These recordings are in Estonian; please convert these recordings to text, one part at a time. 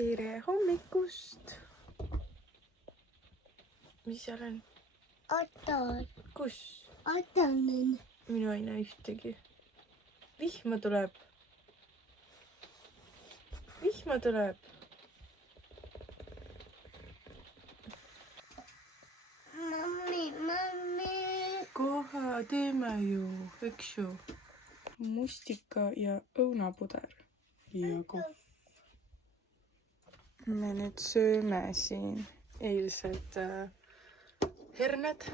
tere hommikust. Mis seal on? Oota. Kus? Ootanen. Mina ei näe ühtegi. Vihma tuleb. Vihma tuleb. Mammi. Kohe teeme ju, eks ju. Mustika ja õunapuder. Ja kohv. Me nüüd sööme siin eilsed herned.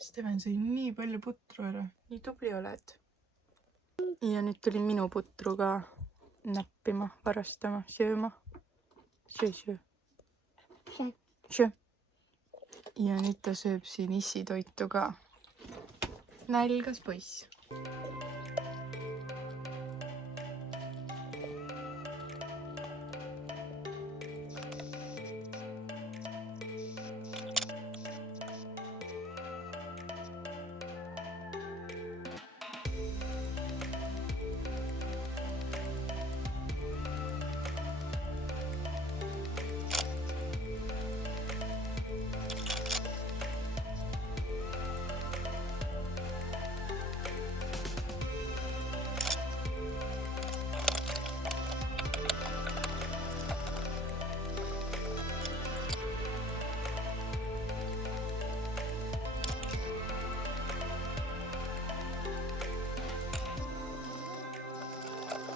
Steven sõi nii palju putru ära. Nii tubli oled. Ja nüüd tuli minu putru ka näppima, varastama, sööma. Söö. Ja nüüd ta sööb siin issitoitu ka. Nälgas poiss.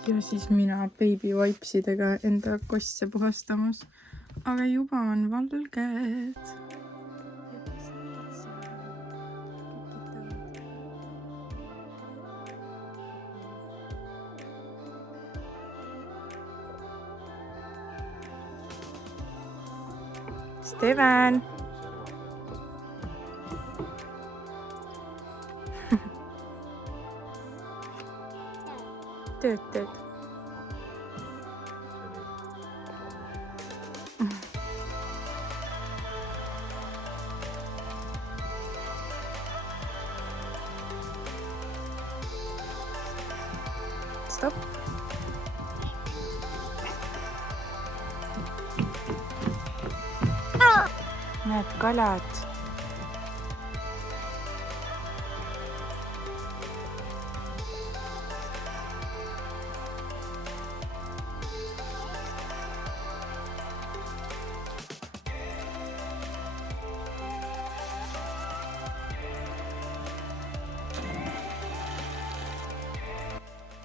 Ja siis mina baby wipesidega enda kosse puhastamas. Aga juba on valged. Steven! Tööd. Stop. Näed kalad.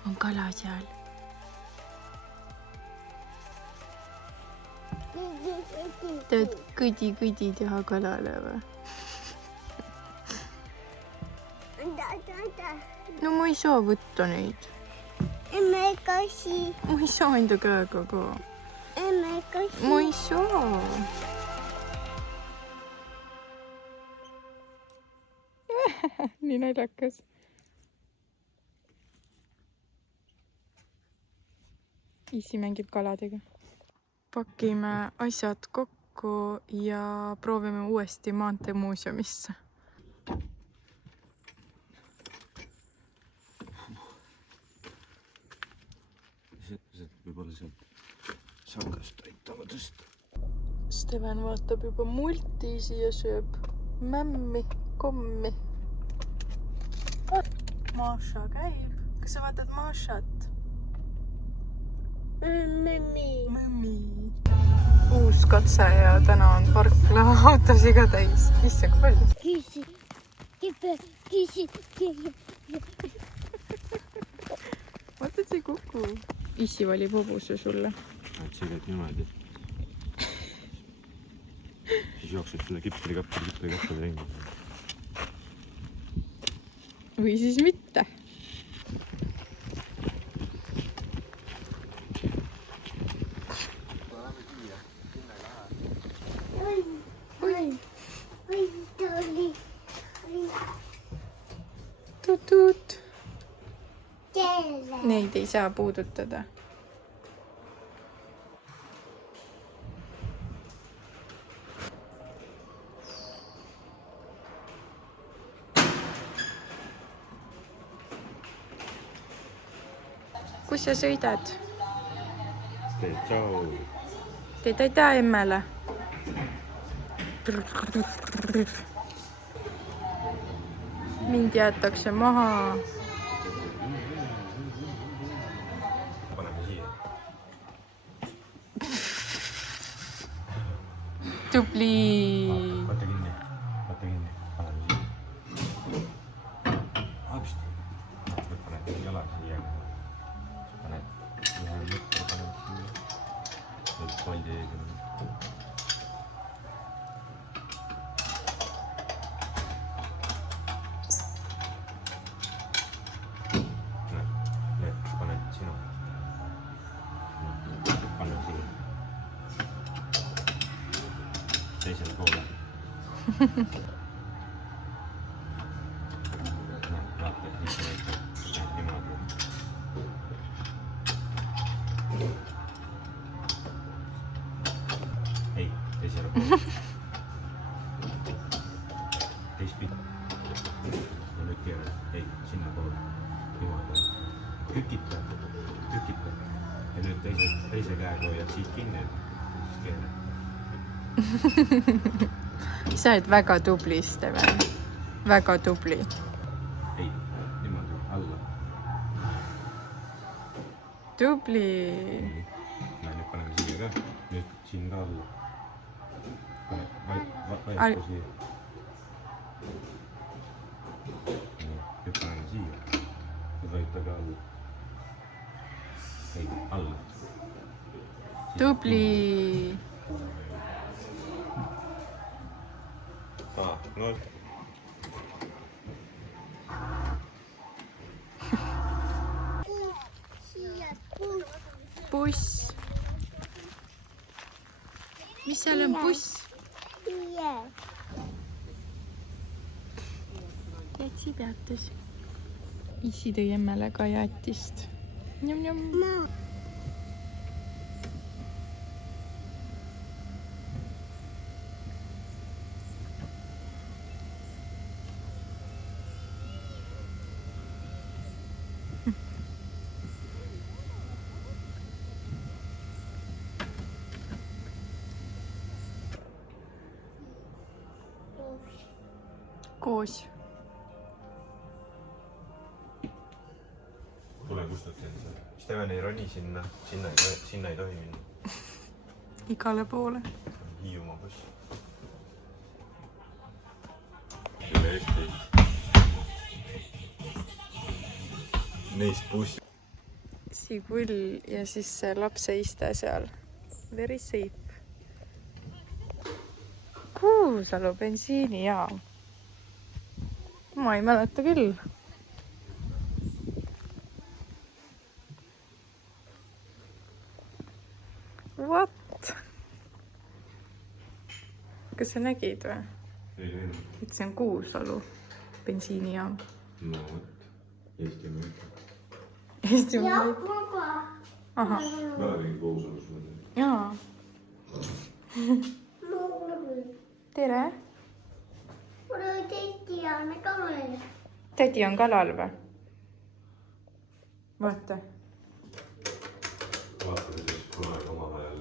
On kala seal. Teed kõdi teha kalale või? No ma ei saa võtta neid. Emme kasi. Ma ei saa enda käega ka. Emme kasi. Ma ei saa. Nii naljakas. Issi mängib kaladega. Pakime asjad kokku ja proovime uuesti maanteemuuseumisse. Võib-olla sealt sangast aitama tõsta. Steven vaatab juba multisi ja sööb mämmi, kommi. Maša käib. Kas sa vaatad Mašat? Mõmmi. Uus katse ja täna on parkla autosiga täis. Issa, kui palju? Kisi. Vaata, et see ei kuku. Issi valib hobuse sulle. See käib niimoodi. Siis jooksed selle kipri ringi. Või siis mitte. Tutut. Neid ei saa puudutada. Kus sa sõidad? Teed tšau . Teed aitäh emmele. Mind jäetakse maha. paneme siia . Tubli. võta kinni . paneme siia . Hapsti . paned jala siia . paned ühe mõtte , paned siia . nüüd paldi ees . Need paned sinu . paneme siia . teisele poole . vaata , mis see näitab . niimoodi . ei , teisele poole . teistpidi . ja nüüd keera , ei , sinnapoole . niimoodi . tükita . ja nüüd teise käega hoiad siit kinni , siis keera . Sa oled väga tubli, Steven. Väga tubli. ei , niimoodi , alla . Tubli. nüüd paneme siia ka , nüüd siin ka alla . vajutame siia . nüüd paneme siia . nüüd vajuta ka alla . ei , alla . Tubli. no Buss. Mis seal on buss? Jätsi peatus. Isi tõi emmele ka jäätist. Njam-njam. Koos. tule kustutan seda . Steven ei roni sinna ei tohi minna . Igale poole. Hiiumaa buss . selle Eesti . Neist bussi . Sigull ja siis see lapse iste seal. Very safe. Kuusalu bensiinijaam. Ma ei mäleta küll. What? Kas sa nägid või? Et see on Kuusalu bensiinijaam. no vot , Eesti on mõte . Eesti on mõte. Aha. ma olin Kuusalus . Jaa. Tere. Tädi on kalal või? Vaata. vaatame siis kunagi omavahel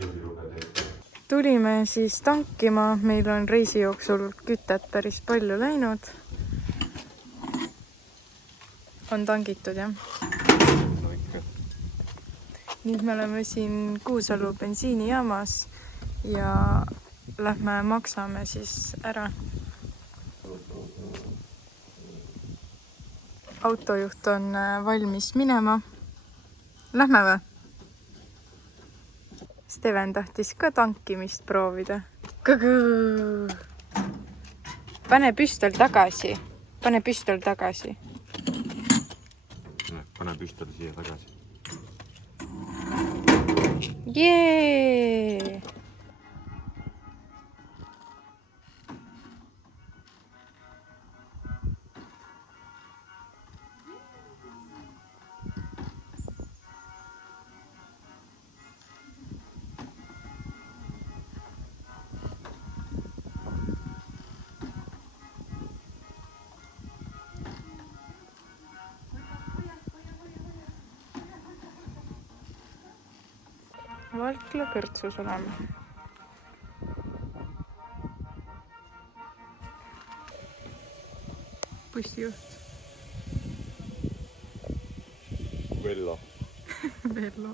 juhiruga teed . Tulime siis tankima, meil on reisi jooksul kütet päris palju läinud. On tangitud, jah? no ikka . Nüüd me oleme siin Kuusalu bensiinijaamas ja lähme maksame siis ära. Autojuht on valmis minema. Lähme või? Steven tahtis ka tankimist proovida. Pane püstol tagasi. Pane püstol tagasi. pane püstol siia tagasi . Jee! Valkla kõrtsus oleme. Bussijuht. Vello. Vello.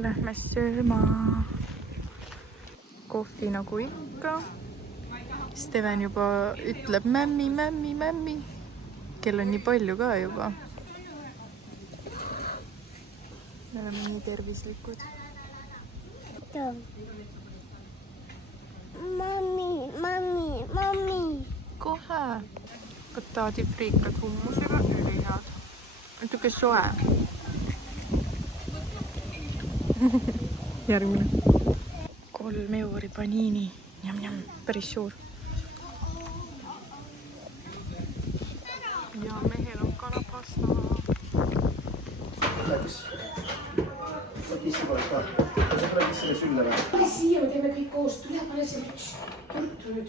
Lähme sööma. Kohvi nagu ikka. Steven juba ütleb mämmi, mämmi, mämmi. Kell on nii palju ka juba. Me oleme nii tervislikud. Mammi. Kohe. Potaadifriikad hummusega, ülihead. Natuke soe. Järgmine. 3 euri paniini. Njam, päris suur. Ja mehel on kalapasta. Pane siia, me teeme kõik koos. Tule, pane see üks. Turtu nüüd.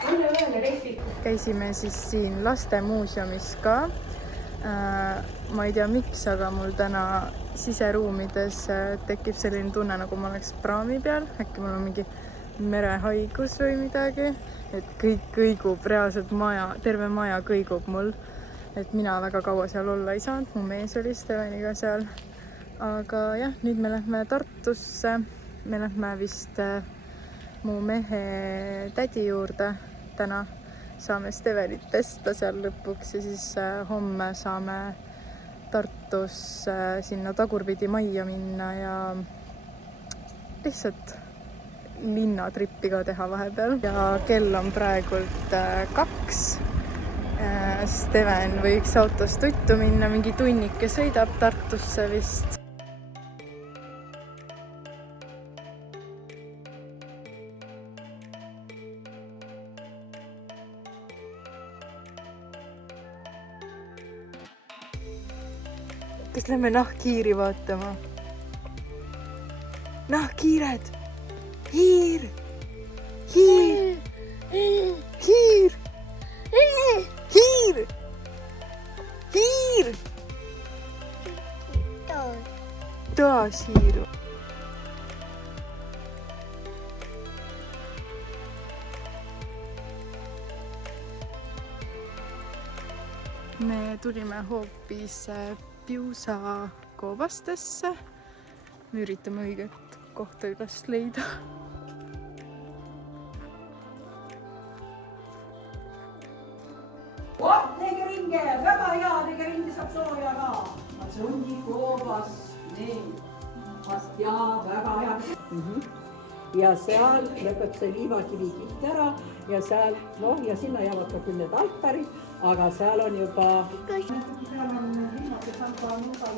Anna ühele rehvi. Käisime siis siin lastemuuseumis ka. Ma ei tea miks, aga mul täna siseruumides tekib selline tunne, nagu ma oleks praami peal. Äkki mul on mingi merehaigus või midagi. Et kõik kõigub, reaalselt terve maja kõigub mul. Et mina väga kaua seal olla ei saanud, mu mees oli Steveniga seal. Aga jah, nüüd me lähme Tartusse. Me lähme vist mu mehe tädi juurde täna. Saame Stevenit pesta seal lõpuks ja siis homme saame Tartus sinna tagurpidi majja minna ja lihtsalt linnatrippi ka teha vahepeal. Ja kell on praegult 2. Steven võiks autost tuttu minna, mingi tunnike sõidab Tartusse vist. Kas lähme nahkhiiri vaatama? Nahkhiired! Hiir! Hiir! Hiir! Hiir! Hiir! Taas hiiru. Me tulime hoopis Piusa koobastesse. Me üritame õiget kohta üles leida. Tege ringe, väga hea, tege ringe saab sooja ka. See ongi koobas, nii, vast ja väga hea. Ja seal lõpeb see liivakivi kiht ära ja seal, ja sinna jäävad ka küll need altarid, aga seal on juba... Seal on viimati samba nuuga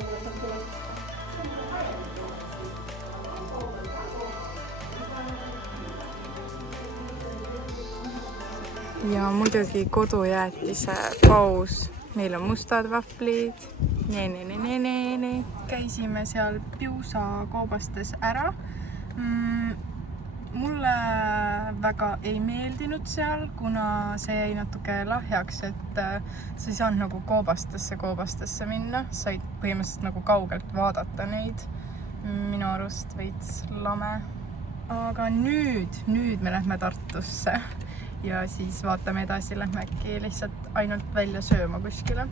ja muidugi kodujäätise paus. Meil on mustad vahvlid. Käisime seal Piusa koobastes ära. Mulle väga ei meeldinud seal, kuna see jäi natuke lahjaks, et sa ei saanud nagu koobastesse minna. Said põhimõtteliselt nagu kaugelt vaadata neid. Minu arust veits lame. Aga nüüd me lähme Tartusse ja siis vaatame edasi, lähme äkki lihtsalt ainult välja sööma kuskile.